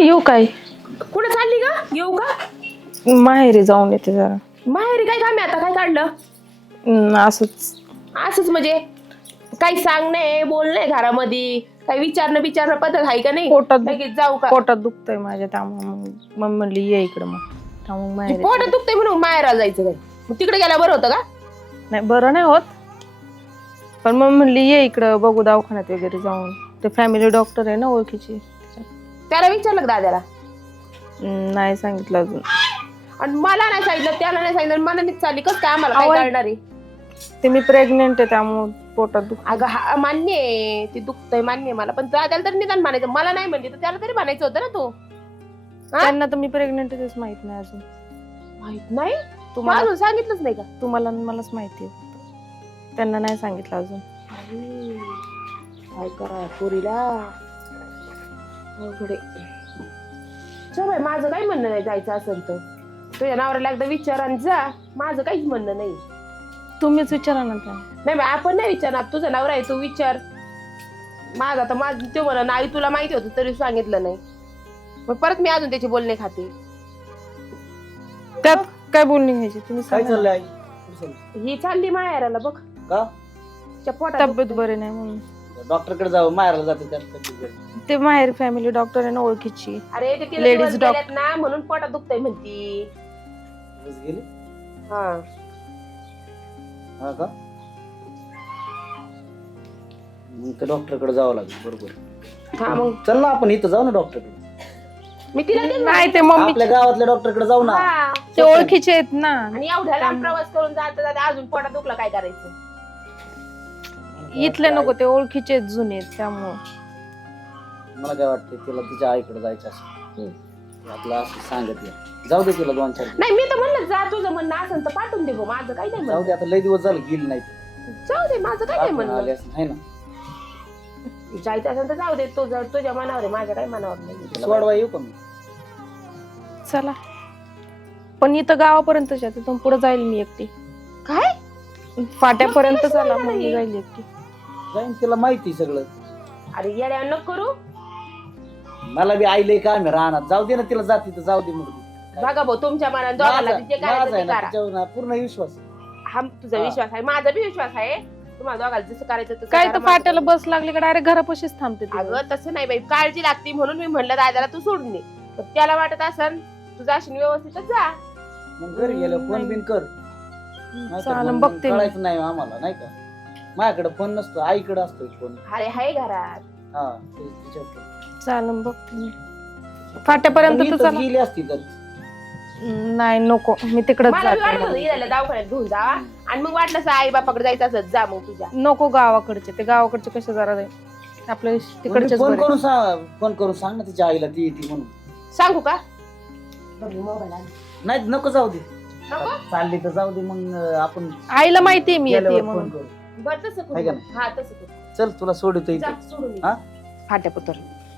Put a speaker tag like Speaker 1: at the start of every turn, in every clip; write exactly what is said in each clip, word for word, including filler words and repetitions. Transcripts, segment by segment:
Speaker 1: येऊ काय?
Speaker 2: कुठे चालली ग? येऊ का?
Speaker 1: माहेरी जाऊन येते जरा.
Speaker 2: माहेरी काय काम आहे आता? काय काढलं?
Speaker 1: हम्म, असंच.
Speaker 2: असंच म्हणजे काही सांगणे बोलणे घरामध्ये काही विचारणं विचारणं पद्धत आहे का नाही?
Speaker 1: पोटात
Speaker 2: लगेच जाऊ का?
Speaker 1: पोटात दुखतंय माझ्या, त्यामुळे मग मम्मी म्हणली ये इकडं. मग त्यामुळे माहेरी.
Speaker 2: पोटात दुखतंय म्हणून माहेराला जायचं काय? मग तिकडे गेला बरं होतं का?
Speaker 1: नाही, बरं नाही होत, पण मग म्हणली ये इकडं बघू दवाखान्यात वगैरे जाऊन. ते फॅमिली डॉक्टर आहे ना ओळखीची.
Speaker 2: त्याला विचारलं का दादाला?
Speaker 1: हम्म, नाही सांगितलं अजून.
Speaker 2: आणि मला नाही सांगितलं, त्याला नाही सांगितलं, मनानेच चालली. कसं काय आम्हाला काय
Speaker 1: आवय.
Speaker 2: कळणार आहे?
Speaker 1: ते मी प्रेग्नेंट आहे त्यामुळे पोटात दुख.
Speaker 2: अगं हा मान्य आहे, ते दुखतंय मान्य आहे मला, पण दादाला तरी निदान म्हणायचं. मला नाही म्हणली तर त्याला तरी म्हणायचं होतं ना तू.
Speaker 1: त्यांना तर मी प्रेग्नेंट आहेच माहित नाही अजून.
Speaker 2: माहित नाही?
Speaker 1: तुम्हाला
Speaker 2: अजून सांगितलंच नाही का?
Speaker 1: तुम्हाला आणि मलाच माहिती आहे, त्यांना नाही सांगितलं अजून.
Speaker 2: काय करा पोरीला अवघड आहे. चल बाई, माझं काही म्हणणं नाही जायचं असेल तर तुझ्या नवऱ्याला एकदा विचार आणि जा. माझं काहीच म्हणणं नाही.
Speaker 1: तुम्हीच विचारा ना त्यांना.
Speaker 2: नाही बाई, आपण नाही विचारणार. तुझा नवरा आहे, तू विचार. माझा तर माझ तो म्हणा नाही, तुला माहिती होतं तरी सांगितलं नाही. मग परत मी अजून त्याची बोलणे खाते.
Speaker 1: त्यात काय बोलणी घ्यायची तुम्ही
Speaker 3: काय
Speaker 1: सांगा.
Speaker 3: चाललंय आई? कुठं चालली?
Speaker 2: ही चालली माहेराला बघ.
Speaker 3: का?
Speaker 2: तिच्या पोटात
Speaker 1: तब्येत बरी नाही म्हणून.
Speaker 3: डॉक्टरकडे जावं, मारायला जाते त्यात.
Speaker 1: ते माहेर फॅमिली डॉक्टर आहे ना ओळखीची.
Speaker 2: अरे ते तिला
Speaker 1: Ladies
Speaker 2: दिवस
Speaker 1: doc-
Speaker 2: गेल्यात ना म्हणून पोटात दुखतंय म्हणती.
Speaker 3: दिवस गेले?
Speaker 2: हा
Speaker 3: हा का? मग त्या डॉक्टरकडे जावं लागेल. बरोबर.
Speaker 2: हा मग
Speaker 3: चल ना आपण इथं जाऊ ना डॉक्टरकडे.
Speaker 2: मी तिला तेच
Speaker 1: नाही ते मम्मी
Speaker 3: आपल्या गावातल्या डॉक्टरकडे जाऊ ना.
Speaker 2: हा.
Speaker 1: ते ओळखीचे आहेत ना.
Speaker 2: आणि एवढ्या लांब प्रवास करून जाता जाता अजून पोटात दुखला काय करायचं?
Speaker 1: इथले नको, ते ओळखीचे आहेत जुने त्यामुळं.
Speaker 3: मला काय वाटतं तिला तिच्या आईकडे जायचं असं आपलं असं सांगत ये. जाऊ दे तिला दोन चार दिवस.
Speaker 2: नाही मी तर म्हणलं जा, तुझं म्हणणं असेल तर पाठवून दे. माझं काही नाही
Speaker 3: जाऊ
Speaker 2: म्हणणं.
Speaker 3: दे, आता लय दिवस झाले गेली नाही.
Speaker 2: जाऊ दे, माझं काही नाही म्हणणं.
Speaker 3: आले असं आहे ना.
Speaker 2: जायचं असेल तर जाऊ दे. तुझं तुझ्या मनावर आहे, माझ्या काही मनावर नाही.
Speaker 3: सोडवा येऊ का मी?
Speaker 1: चला, पण इथं गावापर्यंतच आहे, तिथून पुढे जाईल मी एकटी.
Speaker 2: काय?
Speaker 1: फाट्यापर्यंत
Speaker 2: मग
Speaker 1: चला,
Speaker 2: तुला
Speaker 1: मग मी
Speaker 2: नाही.
Speaker 1: जाईल एकटी.
Speaker 3: जाईन, तिला माहिती सगळं.
Speaker 2: अरे येड्या नको करू.
Speaker 3: मला बी आई लय काम आहे राहणार. जाऊ दे ना तिला, जाती तर जाऊ दे. मग
Speaker 2: बघा भाऊ, तुमच्या मनात दोघांना जे करायचं ते करा.
Speaker 3: तिच्यावर ना पूर्ण विश्वास.
Speaker 2: हा तुझा
Speaker 3: हा.
Speaker 2: विश्वास आहे, माझा बी विश्वास आहे. तुम्हाला दोघांना जसं करायचं तसं
Speaker 1: काय
Speaker 2: करा.
Speaker 1: तर
Speaker 2: माझं
Speaker 1: फाट्याला
Speaker 2: काही-
Speaker 1: बस लागली का डायरेक्ट घरापाशीच थांबते ती.
Speaker 2: अगं तसं नाही बाई, काळजी लागते म्हणून मी म्हणलं दादाला तू सोडून दे. पण त्याला वाटत असन तुझा अशी व्यवस्थितच जा.
Speaker 3: मग घरी गेलं फोन बिन कर. नाहीतर
Speaker 1: चालेल,
Speaker 3: मग
Speaker 1: बघते मी.
Speaker 3: कळायचं नाही आम्हाला, नाही का? माझ्याकडे फोन नसतो, आईकडे असतो फोन.
Speaker 2: अरे हाय घरात.
Speaker 3: हा ते तिच्याकडे.
Speaker 1: चालेल, बघते मी. फाट्यापर्यंत
Speaker 3: पण
Speaker 1: तर
Speaker 3: इथंच
Speaker 1: चला.
Speaker 3: गेली असती तर.
Speaker 1: नाही नको, मी तिकडच
Speaker 2: मला बी वाटत होतं
Speaker 1: जाते.
Speaker 2: हिला दवाखान्यात घेऊन जावा आणि मग वाटलं आई बापाकडे जायचं असत जा मग तुझ्या.
Speaker 1: नको, गावाकडचे ते गावाकडचे कसे जरा जाईल आपल्या तिकडचे.
Speaker 3: फोन करून सांग, फोन करून सांग ना तिच्या आईला ती येते म्हणून.
Speaker 2: सांगू का? बघ, मोबाईल आला.
Speaker 3: नाही नको जाऊ दे.
Speaker 2: नको?
Speaker 3: चालली तर जाऊ दे, मग आपण
Speaker 1: आईला माहितीये मी येते
Speaker 3: गेल्यावर
Speaker 1: म्हणून.
Speaker 3: फोन करू.
Speaker 2: बरं तसं
Speaker 3: आहे का
Speaker 2: करू.
Speaker 3: नाही?
Speaker 2: हा तसं करू.
Speaker 3: चल तुला सोडतो
Speaker 2: जा,
Speaker 3: इथे.
Speaker 2: सोडून ये.
Speaker 3: हा?
Speaker 2: फाट्यापुतर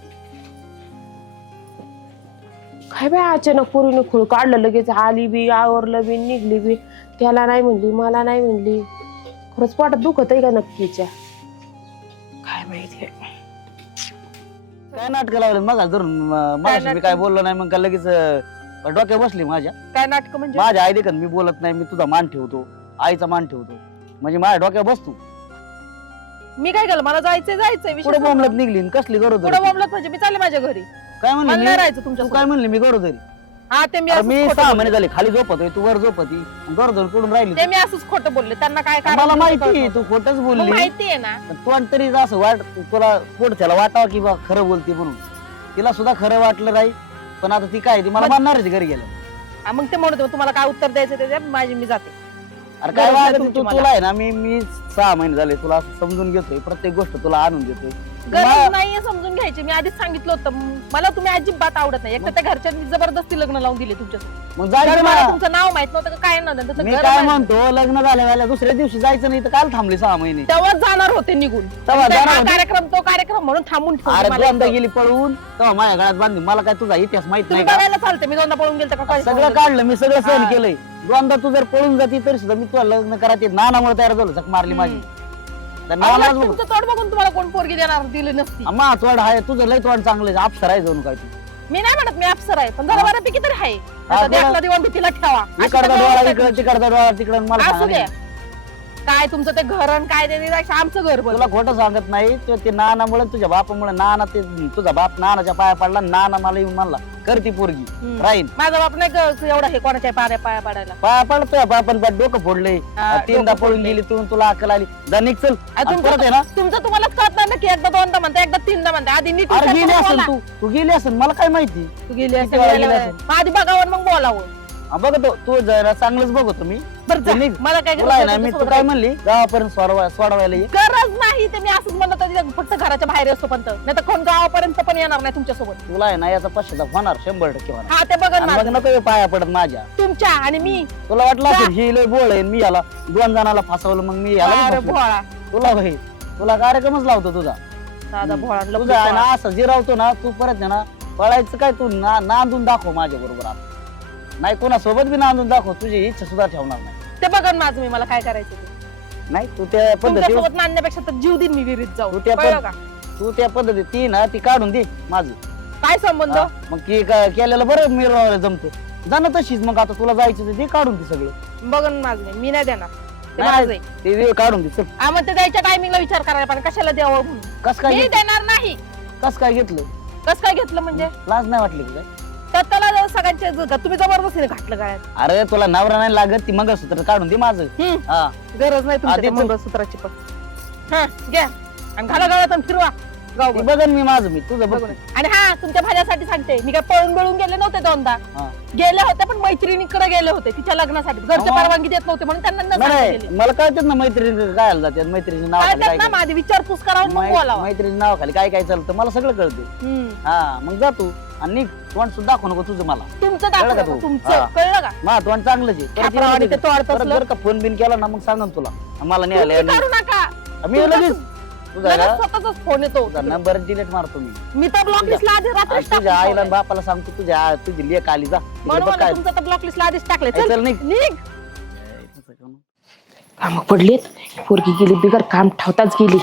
Speaker 2: काय बाय अचानक पोरीने खूळ काढलं, लगेच आली बी, आवरलं बी, निघली बी. त्याला नाही म्हणली, मला नाही म्हणली. खरंच पोटात दुखत आहे का नक्कीच्या? काय माहिती.
Speaker 3: काय नाटक लावलं मग धरून मला मी काय बोललो नाही, मग का लगेच अं, डोक्यात बसली माझ्या.
Speaker 1: काय नाटक म्हणजे?
Speaker 3: माझ्या आई देखत मी बोलत नाही, मी तुझा मान ठेवतो, आईचा मान ठेवतो, म्हणजे माझ्या डोक्यात बसतो.
Speaker 1: मी काय केलं? मला जायचंय जायचंय
Speaker 3: पुढे बोंबलत निघली आणि कसली गरोदरी.
Speaker 1: पुढे बोंबलत म्हणजे मी चालले माझ्या घरी.
Speaker 3: काय
Speaker 1: मला
Speaker 3: म्हणली
Speaker 1: नाही
Speaker 3: मी?
Speaker 1: राहायचं तुमच्या
Speaker 3: तू काय म्हणली मी गरोदरी?
Speaker 1: हा ते मी
Speaker 3: अरे
Speaker 1: असंच
Speaker 3: मी
Speaker 1: खोटं
Speaker 3: सहा
Speaker 1: बोलले.
Speaker 3: महिने झाले खाली झोपतोय, तू वर झोपती, गरोदर पडून राहिली.
Speaker 1: ते मी असंच खोटं बोलले. त्यांना काय कारण
Speaker 3: मला
Speaker 1: ते
Speaker 3: माहिती
Speaker 1: कळत
Speaker 3: आहे,
Speaker 1: नव्हतं.
Speaker 3: तू खोटच
Speaker 1: मग
Speaker 3: बोलली.
Speaker 1: माहिती आहे ना.
Speaker 3: पण तू तरी असं वाट तुला पुढच्याला वाटावं की बा खरं बोलते म्हणून. तिला सुद्धा खरं वाटलं नाही, पण आता ती काय ती मला मानणार आहे घरी गेलं.
Speaker 1: हा, मग ते म्हणत होते, तुम्हाला काय उत्तर द्यायचं ते द्या, माझी मी जाते.
Speaker 3: अरे काय
Speaker 1: गरज नाही
Speaker 3: वागत
Speaker 1: तुमची
Speaker 3: तू
Speaker 1: मला.
Speaker 3: तुला आहे ना, मी मी सहा महिने झाले तुला असं समजून घेतोय, प्रत्येक गोष्ट तुला आणून देतोय.
Speaker 1: गरज
Speaker 3: मा-
Speaker 1: नाहीये समजून घ्यायची. मी आधीच सांगितलं होतं, मला तुम्ही अजिबात आवडत नाही. एक तर त्या घरच्यांनी जबरदस्ती लग्न लावून दिले तुमच्यासोबत.
Speaker 3: मग जायचं
Speaker 1: मला
Speaker 3: ना.
Speaker 1: तुमचं नाव माहित नव्हतं का काय नव्हतं त्याचं
Speaker 3: मी
Speaker 1: घर
Speaker 3: काय
Speaker 1: माहित
Speaker 3: म्हणतो, लग्न झाल्या झाल्या दुसऱ्या दिवशी जायचं नाही तर काल थांबली सहा महिने.
Speaker 1: नव्हतं. तेव्हाच जाणार होते निघून.
Speaker 3: तेव्हा
Speaker 1: ते
Speaker 3: जाणार
Speaker 1: हा
Speaker 3: होते?
Speaker 1: कार्यक्रम तो कार्यक्रम म्हणून थांबून ठेवलं
Speaker 3: अरे
Speaker 1: मला
Speaker 3: दोनदा
Speaker 1: इथं.
Speaker 3: गेली पळून, तेव्हा माझ्या गळ्यात बांधली. मला काय तुझा इतिहास माहित
Speaker 1: तुम्ही
Speaker 3: नाही का?
Speaker 1: बघायला चालते मी दोनदा पळून गेलते का काय
Speaker 3: सगळं काढलं मी, सगळं सहन
Speaker 1: हा.
Speaker 3: केलंय. दोनदा तू जर पळून जाती तरी सुद्धा मी तुला लग्न करायचे नानामुळे तयार झालो, झक मारली माझी. तर नानालाच बघ.
Speaker 1: तुमचं तोड बघून तुम्हाला कोण पोरगी देणार दिली नसती.
Speaker 3: मा तोड आहे तुझं, लय तोड चांगलं आहे, अप्सरा आहे जाऊन काय तू.
Speaker 1: मी नाही म्हणत मी अफसर आहे पण जरा
Speaker 3: हा.
Speaker 1: बऱ्यापैकी तरी आहे
Speaker 3: हा,
Speaker 1: आता
Speaker 3: बरं.
Speaker 1: देखला देऊन भीतीला ठेवा अशी
Speaker 3: इकडचा
Speaker 1: तर
Speaker 3: डोळा
Speaker 1: व्यवस्था
Speaker 3: इकडं
Speaker 1: आहे.
Speaker 3: तिकडचा डोळा तिकडं आणि मला
Speaker 1: असू
Speaker 3: सांगा
Speaker 1: दे
Speaker 3: नाही.
Speaker 1: काय तुमचं ते घर आणि काय ते निराशा आमचं घर बघ
Speaker 3: तुला खोटं सांगत नाही ते ते नानामुळे तुझ्या बापामुळे नाना ते तुझा बाप नानाच्या पाया पडला नाना मला येऊन म्हणला कर ती पोरगी
Speaker 1: हम्म.
Speaker 3: राहील
Speaker 1: माझा बाप नाही ग- एवढा हे कोणाच्या पाया पाया पडायला
Speaker 3: पाया पडतोय बापन पण डोकं फोडले
Speaker 1: हा,
Speaker 3: तीनदा
Speaker 1: डोकं
Speaker 3: पळून
Speaker 1: फोडलंय.
Speaker 3: गेली तू तुला अक्कल आली दनिक चल
Speaker 1: अरे
Speaker 3: आणि परत आहे ना
Speaker 1: तुमचं तुमचं तुम्हाला कळत नाही ना की एकदा दोनदा म्हणता एकदा तीनदा म्हणता आधी नीट
Speaker 3: अरे
Speaker 1: विचार
Speaker 3: गेली
Speaker 1: करून
Speaker 3: असेल
Speaker 1: बोला.
Speaker 3: तू तू गेली असेल मला काय माहिती
Speaker 1: तू गेली
Speaker 3: किती
Speaker 1: असेल
Speaker 3: वेळा
Speaker 1: गेली
Speaker 3: गेली
Speaker 1: असेल. मग आधी बघावं मग बोलावं
Speaker 3: हा, बघतो तू जरा चांगलंच बघतो मी
Speaker 1: बरं जा.
Speaker 3: तू निघ.
Speaker 1: मला काय
Speaker 3: तुला आहे
Speaker 1: गरज
Speaker 3: ना
Speaker 1: नाही
Speaker 3: मी तू
Speaker 1: तुझ्यासोबत
Speaker 3: काय म्हणली गावापर्यंत सोडवा सोडवायला ये
Speaker 1: गरज नाही ते मी असंच म्हणत होते, फक्त घराच्या बाहेर असतो पण नाही तर कोण गावापर्यंत पण येणार नाही तुमच्यासोबत
Speaker 3: तुला आहे ना याचा पश्चाताप होणार शंभर टक्के होणार
Speaker 1: हा ते बघा
Speaker 3: आणि मग
Speaker 1: ना
Speaker 3: नको पाया पडत माझ्या
Speaker 1: तुमच्या आणि मी
Speaker 3: तुला वाटलं
Speaker 1: जा.
Speaker 3: असेल ही लय बोळ आहे मी याला दोन जणाला फसवलं मग मी याला
Speaker 1: अरे
Speaker 3: नाही फसवलं.
Speaker 1: भोळा
Speaker 3: तुला भाई तुला कार्यक्रमच लावतो तुझा
Speaker 1: दादा भोळा लपू
Speaker 3: तुझा आहे
Speaker 1: भोळा.
Speaker 3: ना असं जिरावतो ना तू परत आहे ना पळायचं काय तू ना नांदून दाखव माझ्या बरोबर आता नाही कोणासोबत बी नांदून दाखव तुझी इच्छा सुद्धा ठेवणार नाही
Speaker 1: ते बघा ना माझं मी मला काय करायचं ते
Speaker 3: नाही तू त्या पद्धती
Speaker 1: तुमच्यासोबत नांदण्यापेक्षा तर जीव दिन मी विहिरीत
Speaker 3: तू
Speaker 1: जाऊ
Speaker 3: त्या
Speaker 1: कळलं
Speaker 3: पद-
Speaker 1: का
Speaker 3: तू त्या पद्धती ती ना ती काढून दे माझं
Speaker 1: काय संबंध
Speaker 3: हा, मग की का- केलेलं बरं मिरवायला जमतं जाणं तशीच मग आता तुला जायचं तर ते काढून दे सगळं
Speaker 1: बघ ना माझं मी मी नाही देणार ते
Speaker 3: नाही,
Speaker 1: माझं आहे.
Speaker 3: ते दे काढून दे चल
Speaker 1: हा मग ते द्यायच्या टायमिंगला विचार करायला पण कशाला द्यावं म्हणून
Speaker 3: कस काय
Speaker 1: मी
Speaker 3: घेत-
Speaker 1: देणार नाही
Speaker 3: कस काय घेतलं
Speaker 1: कस काय घेतलं म्हणजे
Speaker 3: लाज नाही वाटली का काय
Speaker 1: तर त्याला सगळ्यांचे ज- तुम्ही जबरदस्तीने घातलं काय
Speaker 3: अरे तुला नवरा नाही लागत ती मंगळसूत्र काढून दे माझं
Speaker 1: हम्म
Speaker 3: हा
Speaker 1: गरज नाही तुमच्या
Speaker 3: आधी
Speaker 1: त्या
Speaker 3: चल.
Speaker 1: मंगळसूत्राची पण हा घ्या आणि घाला गळ्यात आणि फिरवा
Speaker 3: ते
Speaker 1: गावभर
Speaker 3: बघन मी माझं मी तुझं बघ
Speaker 1: बघून. आणि हा तुमच्या भाज्यासाठी सांगते मी काय पळून बिळून गेले नव्हते दोनदा
Speaker 3: हा.
Speaker 1: गेले होते पण मैत्रिणीकडे गेले होते तिच्या लग्नासाठी घरचे
Speaker 3: हा.
Speaker 1: परवानगी देत नव्हते म्हणून त्यांना न सांगता
Speaker 3: नाही
Speaker 1: गेले.
Speaker 3: मला कळतात ना मैत्रिणी काय जातात मैत्रिणी
Speaker 1: काय
Speaker 3: नावाखाली
Speaker 1: त्यात
Speaker 3: काय
Speaker 1: ना
Speaker 3: काय
Speaker 1: माझी विचारपूस करावं मग बोलावा
Speaker 3: मैत्रिणी नावाखाली काय काय चालतं मला सगळं कळतं
Speaker 1: हम्म.
Speaker 3: हा मग जा तू आणि निघ तोंड सुद्धा दाखवू नको तुझं मला
Speaker 1: तुमचं
Speaker 3: कळलं का
Speaker 1: दाखवलं
Speaker 3: तू?
Speaker 1: का? तुमचं
Speaker 3: हा.
Speaker 1: कळलं का
Speaker 3: मा तोंड चांगलंच आहे परत
Speaker 1: खापरावाडी
Speaker 3: येऊ
Speaker 1: ते
Speaker 3: नको.
Speaker 1: तोडत
Speaker 3: परत
Speaker 1: असलं.
Speaker 3: जर का फोन बिन केला ना मग सांगा तुला मला नाही
Speaker 1: तुम्ही
Speaker 3: आले
Speaker 1: काढू नका
Speaker 3: मी लगेच तुझा
Speaker 1: मला
Speaker 3: ना-
Speaker 1: स्वतःचाच फोन येतो
Speaker 3: तुझा नंबर डिलीट मारतो मी
Speaker 1: मी तर ब्लॉक लिस्टला आधी
Speaker 3: आणि
Speaker 1: रात्रीच
Speaker 3: तुझ्या आईला आणि
Speaker 1: टाकलं
Speaker 3: बापाला सांगतो तुझ्या आ- तुझी लेख आली जा तिकडे
Speaker 1: म्हणून
Speaker 3: बघ
Speaker 1: मला
Speaker 3: काय
Speaker 1: तुमचं तर ब्लॉक लिस्टला आधीच टाकलंय
Speaker 3: ए,
Speaker 1: चल
Speaker 3: चल निघ
Speaker 1: निघ
Speaker 2: काम पडलीत पोरगी गेली बिगर काम ठेवताच गेली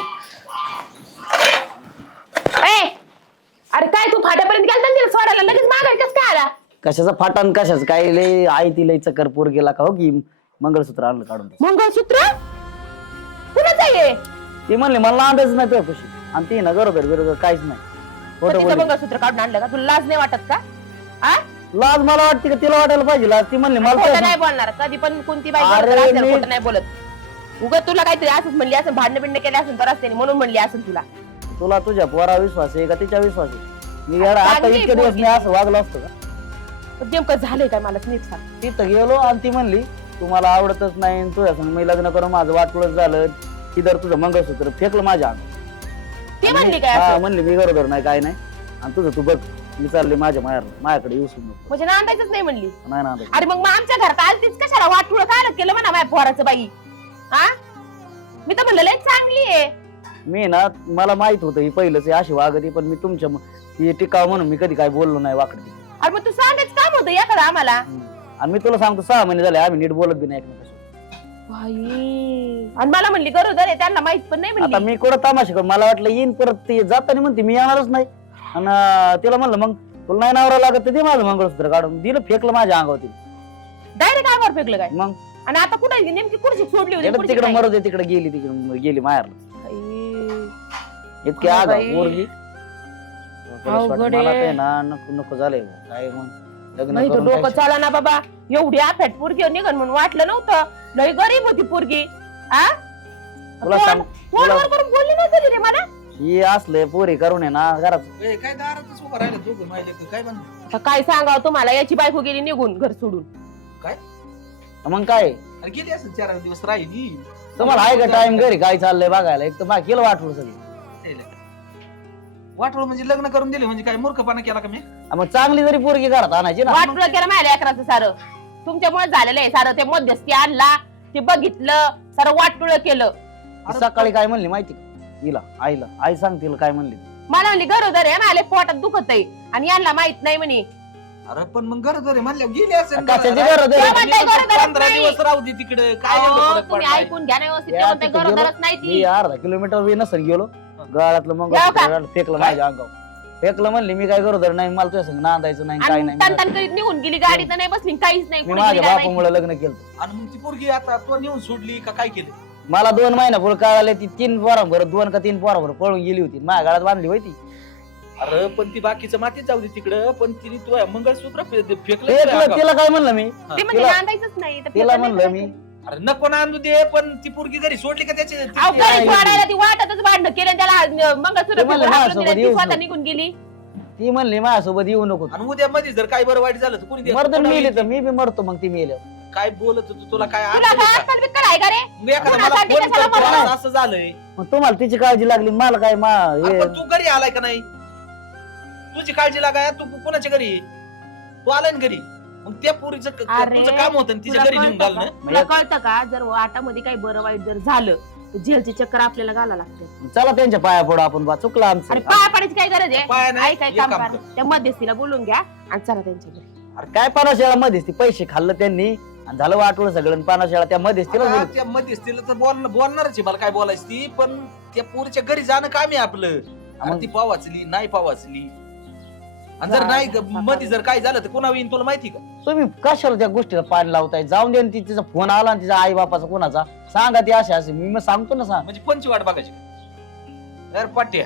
Speaker 2: ए, अरे काय तू फाट्यापर्यंत गेलता ना तिला सोडायला लगेच माघारी कस काय आला
Speaker 3: कशाचा फाटान कशाच काय लय आई ती लय चक्कर पोर गेला का हो की मंगळसूत्र आणलं काढून
Speaker 2: मंगळसूत्र कुणाचं आहे हे?
Speaker 3: ती म्हणली मला अंदाज नाही तुझ्या खुशी आणि ती ना बरोबर बरोबर काहीच नाही
Speaker 2: मग
Speaker 3: खोटं
Speaker 2: तिचं
Speaker 3: बोलली.
Speaker 2: मंगळसूत्र काढून आणलं का तुला लाज नाही वाटत का आ?
Speaker 3: लाज मला वाटते का तिला वाटायला पाहिजे लाज ती म्हणली मला
Speaker 2: खोटं
Speaker 3: काय
Speaker 2: नाही बोलणार कधी पण कोणती बाई
Speaker 3: अरे
Speaker 2: बोलत असेल,
Speaker 3: मी-
Speaker 2: खोटं नाही बोलत उगत तुला काहीतरी असंच म्हणली असं भांडण बिंड केले असेल तर असते म्हणून म्हणली असेल तुला
Speaker 3: सांग? तुला तुझ्या पोरा विश्वास आहे का तिच्या विश्वास आहे मी याला आता
Speaker 2: चांगली
Speaker 3: इतके दिवस
Speaker 2: पोरगी.
Speaker 3: मी असं वागलो असतो का
Speaker 2: पण नेमकं झालंय काय मला नीट सांग
Speaker 3: तिथं गेलो आणि ती म्हणली तू मला आवडतच नाही आणि तुझ्या संग मी लग्न करून माझं वाटवळच झालं ती जर तुझं मंगळसूत्र फेकलं माझ्या अंगावर.
Speaker 2: ती म्हणली
Speaker 3: आणि-
Speaker 2: काय
Speaker 3: हा,
Speaker 2: असं?
Speaker 3: म्हणली मी गरोदर नाही काय नाही आणि तुझं तू बघ मी चालले माझ्या माहेर माझ्याकडे येऊ नको
Speaker 2: म्हणजे नांदायचंच नाही म्हणली
Speaker 3: नाही ना
Speaker 2: अरे मग मग आमच्या घरात आलतीच कशाला वाटुळ काय केलं म्हणा माझ्या पोराचं बाई हा मी तर म्हणलं लय चांगली आहे
Speaker 3: मी ना मला माहित होतं ही पहिलंच आहे अशी वागती पण मी तुमच्या म- ती टिकाव म्हणून मी कधी काय बोललो नाही वाकडे
Speaker 2: अरे मग तू सांगायचं काम होतं एखादं आम्हाला
Speaker 3: आणि मी तुला सांगतो सहा महिने झाले आम्ही नीट बोलत बी नाही एकमेकांशी.
Speaker 2: बाई आणि मला म्हणली गरोदर आहे त्यांना माहित पण नाही
Speaker 3: आता
Speaker 2: म्हणली
Speaker 3: मी कुठं तमाशा करू मला वाटलं येईन परत ते जाताना म्हणते मी येणारच नाही आणि तिला म्हणलं मग तुला नाही नवरा लागत तर दे माझं मंगळसूत्र काढून दिलं फेकलं माझ्या अंगावरती
Speaker 2: डायरेक्ट आम्हाला फेकलं काय
Speaker 3: मग
Speaker 2: आणि आता कुठे नेमकी कुठची सोडली होती कुठची
Speaker 3: तिकडे
Speaker 2: काय?
Speaker 3: मरू दे तिकडे गेली तिकडे गेली माहेरला
Speaker 2: बाई.
Speaker 3: इतकी
Speaker 1: अगं
Speaker 3: आग
Speaker 1: बाई.
Speaker 3: पोरगी
Speaker 1: अवघड आहे.
Speaker 3: मला ते ना नको नको झालंय भाऊ. काय मग लग्न
Speaker 2: नाही तर
Speaker 3: करून
Speaker 2: डोकं
Speaker 3: काय-
Speaker 2: चाला ना बाबा एवढी आफॅट पोरगी निघन म्हणून वाटलं नव्हतं लय गरीब होती पोरगी आ
Speaker 3: तुला सांग
Speaker 2: फोनवर
Speaker 3: तुला
Speaker 2: करून बोलली नाही तरी रे मला
Speaker 3: ही असले पोरी करून आहे ना घरात
Speaker 4: ए, काय दारातच उभं राहिलं दोघं माहिले का? काय म्हणतो
Speaker 2: आता काय सांगावं तुम्हाला याची बायको गेली निघून घर सोडून
Speaker 3: मग काय
Speaker 4: अरे गेली असं चार दिवस राहिली
Speaker 3: तुम्हाला आहे का टाइम घरी काय चाललंय बघायला एक तर बा केलं वाटलं सगळी
Speaker 4: वाटवळ म्हणजे लग्न करून दिले म्हणजे काय मूर्खपणा केला का मी
Speaker 3: आ मग चांगली जरी पोरगी घरात आणायची ना
Speaker 2: वाटलं केलं माझ्या अकराचं सारं तुमच्यामुळे झालेलं आहे सारं ते मध्यस्थी आणला ते बघितलं सारं वाटुळ केलं
Speaker 3: ती सकाळी काय म्हणली माहिती का हिला आईला आई सांग तिला काय म्हणली
Speaker 2: मला म्हणली गरोदर आहे माझ्या पोटात दुखत आहे आणि यांना माहित नाही म्हणे
Speaker 4: अरे पण मग गरज रे म्हणल्या गेली असेल
Speaker 3: कशाची
Speaker 4: घरात.
Speaker 3: गरज आहे?
Speaker 2: तेव्हा म्हणताय गरोदरच
Speaker 4: पंधरा
Speaker 2: नाही.
Speaker 4: दिवस राहू दे तिकडे काय एवढं
Speaker 2: अहो,
Speaker 4: फरक
Speaker 2: तुम्ही
Speaker 4: पडलाय?
Speaker 2: ऐकून घ्या नाही व्यवस्थित
Speaker 3: या
Speaker 2: ते म्हणताय
Speaker 3: तिथं गेलो.
Speaker 2: गरोदरच नाही
Speaker 3: मी
Speaker 2: ती
Speaker 3: अर्धा किलोमीटर बी नसेल गेलो गळ्यातलं मग
Speaker 2: जाऊ का?
Speaker 3: फेकलं माझ्या अंगावर फेकलं म्हणली मी काय करू तर नाही मला तुझ्या संग नांदायचं नाही काय
Speaker 2: आणि
Speaker 3: नाही
Speaker 2: तन तन करीत निघून गेली गाडी तर नाही बसली काहीच नाही
Speaker 3: मी
Speaker 2: कुठे
Speaker 3: माझ्या
Speaker 2: गेली काय
Speaker 3: बापामुळे लग्न केलं
Speaker 4: आणि मग ती पोरगी आता तो नेऊन सोडली का काय केलं?
Speaker 3: मला दोन महिना पुढे कळाले ती तीन पोरांवर दोन का तीन पोरांवर पळून गेली होती माझ्या गाळात बांधली होती
Speaker 4: अरे पण ती बाकीचं मातीत जाऊ दे तिकडं, पण तिने तू मंगळसूत्र फे- फेकलं
Speaker 3: फेकलं
Speaker 4: तिला.
Speaker 3: तिला काय म्हणलं मी
Speaker 4: हा.
Speaker 2: ते म्हणजे
Speaker 3: तिला-
Speaker 2: नांदायचंच नाही तर
Speaker 3: तिला
Speaker 2: फेकलं नाही
Speaker 3: म्हणलं मी
Speaker 2: करायचं.
Speaker 4: अरे नको ना आणू दे, पण ती पोरगी घरी सोडली का त्याची
Speaker 2: अहो,
Speaker 4: ती-
Speaker 2: घरी सोडायला ती वाटतच भांडण केलं त्याला मंगळसूत्र
Speaker 3: ते म्हणलं
Speaker 2: फेकून हाकलून
Speaker 3: माझ्यासोबत
Speaker 2: दिलं, ती
Speaker 3: येऊच
Speaker 2: स्वतः
Speaker 3: नको.
Speaker 2: निघून गेली.
Speaker 3: ती म्हणली माझ्यासोबत येऊ नको
Speaker 4: आणि उद्या मध्ये जर काय बरं वाईट झालं तर कोणी दे-
Speaker 3: मर्दन
Speaker 4: कोणाला
Speaker 3: मेली तर
Speaker 4: येते?
Speaker 3: मी बी मरतो मग ती मेल्या
Speaker 4: काय बोलत होतो तुला काय
Speaker 2: तुला
Speaker 4: अक्कल
Speaker 2: काय
Speaker 4: आहे का?
Speaker 2: अक्कल बिक्कल आहे का रे?
Speaker 4: मग एखादा मला
Speaker 2: कोणासाठी
Speaker 4: फोन
Speaker 2: कशाला
Speaker 4: करतो,
Speaker 2: बोलावं?
Speaker 4: असं असं झालंय.
Speaker 3: मग तुम्हाला तिची काळजी लागली मला काय मा
Speaker 4: अरे
Speaker 3: हे-
Speaker 4: पण तू घरी आलाय का नाही? तुझी काळजी लागाय तू कोणाच्या घरी आहे? तू आलाय ना घरी, मग त्या पोरीचं क-
Speaker 2: अरे,
Speaker 4: तुझं काम होतं ना तिच्या
Speaker 2: तुला
Speaker 4: घरी नेऊन
Speaker 2: कळतं
Speaker 4: घालणं.
Speaker 2: का? तुला कळतं का जर वाटामध्ये काही बरं वाईट जर झालं तर जेलची चक्कर आपल्याला घाला लागते.
Speaker 3: चला त्यांच्या पाया पडू आपण बा चुकलं आमचं
Speaker 2: अरे पाया पडायची काय गरज आहे?
Speaker 4: पाया नाही,
Speaker 2: आई काय
Speaker 4: एक
Speaker 2: काम
Speaker 4: काम
Speaker 2: कर
Speaker 4: कर.
Speaker 2: त्या मध्यस्थीला बोलून घ्या आणि चला त्यांच्या घरी.
Speaker 3: अरे काय पानास वेळा मध्येच ती पैसे खाल्लं त्यांनी आणि झालं वाटलं सगळं पानास वेळा त्या मध्येच तिला
Speaker 4: आता
Speaker 3: बोलू.
Speaker 4: त्या मध्यस्थीला तर बोल बोलणारच आहे, मला काय बोलायची ती, पण त्या पोरीच्या घरी जाणं काम आहे आपलं. अरे
Speaker 3: मग-
Speaker 4: ती पावाचली नाही पावाचली, आणि जर नाही मध्ये जर काय झालं तर कोणा येईन तुला माहिती का?
Speaker 3: तुम्ही कशाला त्या गोष्टीला पाणी लावताय जाऊन दे ना ती तिचा फोन आला आणि तिचा आई बापाचा कोणाचा सांगा ती असे असे मी मग सांगतो ना सांग
Speaker 4: म्हणजे कोणची वाट बघायची? अरे पाट्या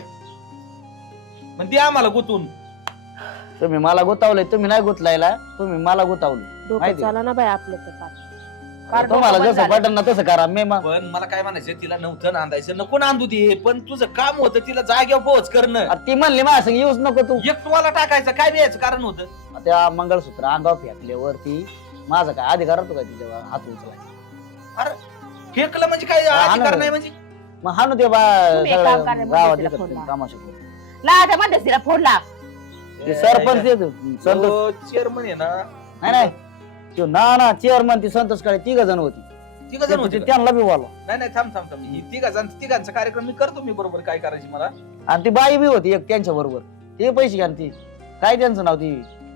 Speaker 4: मग ती आम्हाला गुतून
Speaker 3: तुम्ही मला गुतावलंय तुम्ही नाही गुतलायला तुम्ही मला गुतावलं
Speaker 2: डोकं
Speaker 3: माहिती.
Speaker 2: चाला ना बाई आपलं तर फार. फार
Speaker 3: तुम्हाला
Speaker 2: डोकं
Speaker 3: जसं
Speaker 2: बंद झालं.
Speaker 3: पटन ना तसं करा मी मग
Speaker 4: पण मला काय म्हणायचं, तिला नव्हतं नांदायचं, नको नांदू दे, पण तुझं काम होतं तिला जाग्यावर पोहोच करणं.
Speaker 3: अरे ती म्हणली माझ्या संग येऊच नको तू
Speaker 4: एक तुम्हाला टाकायचं काय द्यायचं कारण होतं?
Speaker 3: त्या मंगळसूत्र अंगावर फेकल्यावरती माझा काय अधिकार होतो का तिच्या हात उचलायचा
Speaker 4: फेकलं म्हणजे काय
Speaker 3: हा,
Speaker 4: अधिकार
Speaker 3: ना.
Speaker 4: नाही म्हणजे?
Speaker 3: मग हा ना ते बा
Speaker 2: तुम्ही एक काम करा,
Speaker 3: सगळ्या गावात
Speaker 2: मध्यस्थीला
Speaker 3: येतात
Speaker 2: फोन
Speaker 3: ते
Speaker 2: लावा.
Speaker 3: तमाशा करून.
Speaker 2: ला त्या मध्यस्थीला फोडला.
Speaker 3: ते सरपंच येतो संतोष
Speaker 4: तो चेअरमन आहे ना,
Speaker 3: नाही नाही त्यो ना ना चेअरमन ती संतोष काळे तिघ जण होती
Speaker 4: तिघ जण होते
Speaker 3: ते-
Speaker 4: का?
Speaker 3: त्यांना बी बोला
Speaker 4: नाही नाही थांब थांब थांब, ही तिघा तिघांचा कार्यक्रम मी करतो, मी बरोबर काय करायची मला.
Speaker 3: आणि ती बाई बी होती एक त्यांच्या बरोबर ते पैसे घ्या ती काय त्यांचं नाव ती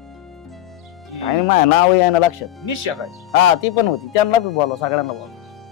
Speaker 3: आणि माझ्या नाव यायला लक्षात
Speaker 4: निश्चय काय?
Speaker 3: हा ती पण होती त्यांना बी बोला सगळ्यांना बोला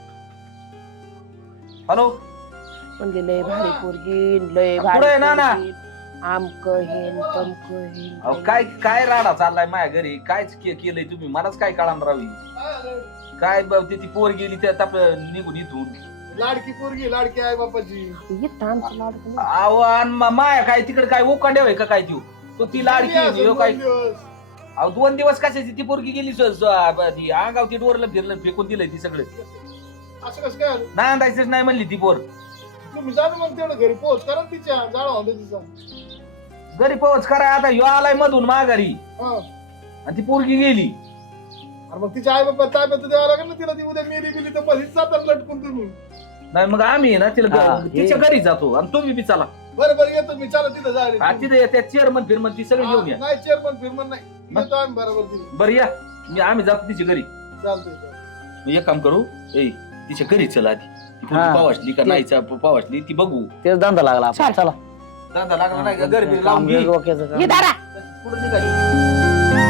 Speaker 4: हॅलो,
Speaker 2: म्हणजे लय भारी पोरगी लय
Speaker 4: पुढे आहे
Speaker 2: भारी
Speaker 4: ना, ना.
Speaker 2: पोरगी. आमक हेन तमक हेन
Speaker 4: अहो काय काय राडा चाललाय माझ्या घरी, कायच के- केलंय तुम्ही, मलाच काय कळणार रावी. काय ब- ती ती पोर गेली त्यात आपलं निघून इथून.
Speaker 5: लाडकी पोरगी लाडकी आहे बापाची.
Speaker 2: येतं आमचं लाडकं नाही.
Speaker 4: अहो आणि म- माया काय तिकडे काय ओकांड्या होय का काय ती तो ती लाडकी आहे, ह्यो काय. अहो दोन दिवस कशाची ती पोरगी गेली स- स- ब- ती अंगाव ती डोरलं फिरलं फेकून दिलंय ती सगळं.
Speaker 5: असं कसं काय आलं?
Speaker 4: नांदायचंच नाही म्हणली ती पोर.
Speaker 5: तुम्ही जा ना मग तेवढं घरी पोहोच करा ना तिच्या जाळा होते तिचा.
Speaker 4: घरी पोहोच करा आता, ह्यो आलाय मधून माघारी
Speaker 5: हा.
Speaker 4: आणि ती पोरगी गेली.
Speaker 5: अरे मग तिच्या आई बाबा ताब्यात द्यावं लागेल ना तिला, ती उद्या मेली बिली तर मध्येच जातात लटकून तुम्ही.
Speaker 4: नाही मग आम्ही आहे ना तिला
Speaker 3: हा,
Speaker 4: ग-
Speaker 3: हे-
Speaker 4: तिच्या घरी जातो आणि तुम्ही बी चला.
Speaker 5: बरं बरं येतो मी, चला तिथं जा रे.
Speaker 4: हा, तिथे त्या चेअरमन फिरमन ती सगळी घेऊन या.
Speaker 5: हा, नाही चेअरमन फिरमन नाही, येतो आम्ही बरोबर तिथे.
Speaker 4: बरं या, मी आम्ही जातो तिच्या घरी.
Speaker 5: चालतंय चालतंय.
Speaker 4: मग एक काम करू, ए तिच्या घरी चला आधी. ती पोरगी
Speaker 3: हा.
Speaker 4: पावासली का नाही चा- पावासली ती बघू.
Speaker 3: तेच धंदा लागला आपला. चला
Speaker 4: धंदा लागला नाही का, घरी बिरी लावून घे.
Speaker 3: डोक्याचं काम.
Speaker 2: ये दारा
Speaker 4: पुढं निघाली.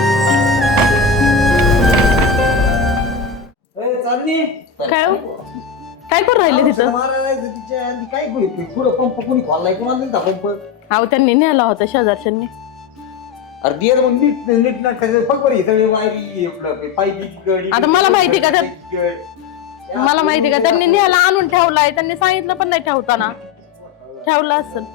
Speaker 1: काय हो? काय करून राहिले तिथं
Speaker 3: काय पुढं पंप कोणी खोललाय कोणाला दिलता पंप
Speaker 1: अहो त्यांनी नेला होता शेजारच्यांनी.
Speaker 3: अरे दियर मग नीट नीट नाट फक्त बरी सगळी वायरी पायपी गडी
Speaker 1: आता मला माहिती का मला माहिती का त्यांनी न्यायला आणून ठेवलाय, त्यांनी सांगितलं पण नाही ठेवताना. ठेवलं असेल.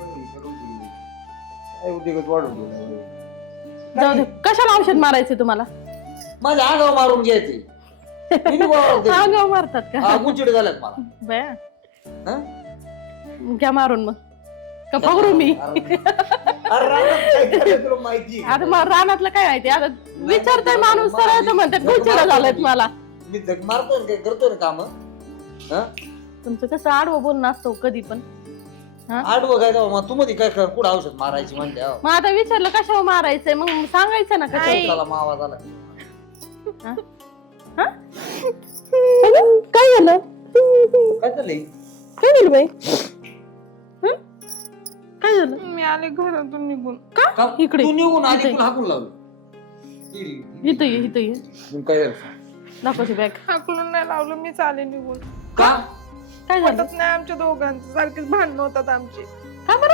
Speaker 1: जाऊ दे, कशाला औषध मारायचे तुम्हाला?
Speaker 3: माझ्या अंगावर मारून घ्यायचे
Speaker 1: हा गाव मारतात का?
Speaker 3: गुचिड झाल्यात मला
Speaker 1: बया
Speaker 3: हा?
Speaker 1: घ्या मारून मग का पकडू मी?
Speaker 3: अरे रानात काय करायचं तुला माहिती आहे?
Speaker 1: आता मला रानातलं काय माहिती, आता विचारतोय माणूस सरळ तर म्हणतात गुचिड झालेत मला.
Speaker 3: मी जग मारतोय ना, काय करतोय ना काम
Speaker 1: तुमचं कसं आडवं बोलणं असतो कधी पण.
Speaker 3: आडवं काय जाऊ मग तू मध्ये काय कर कुठं औषध मारायची म्हणते
Speaker 1: मग आता विचारलं कशावर मारायचंय मग सांगायचं ना काय.
Speaker 3: त्याला आवाज आला
Speaker 1: काय झालं
Speaker 3: काय चाललंय
Speaker 1: काय झालं बाई? हं? काय झालं? मी आले घरातून निघून.
Speaker 3: का?
Speaker 1: इकडे.
Speaker 3: तू निघून आली
Speaker 1: इथे.
Speaker 3: तुला हाकून लावलं
Speaker 1: इथं ये इथं ये
Speaker 3: मग काय झालं?
Speaker 1: दाखवते बॅग.
Speaker 6: हाकलून नाही लावलं, मी चाले निघून.
Speaker 3: का
Speaker 1: काय झालं?
Speaker 6: पटत नाही आमच्या दोघांचं, सारखेच भांडण होतात आमचे.
Speaker 1: का बरं?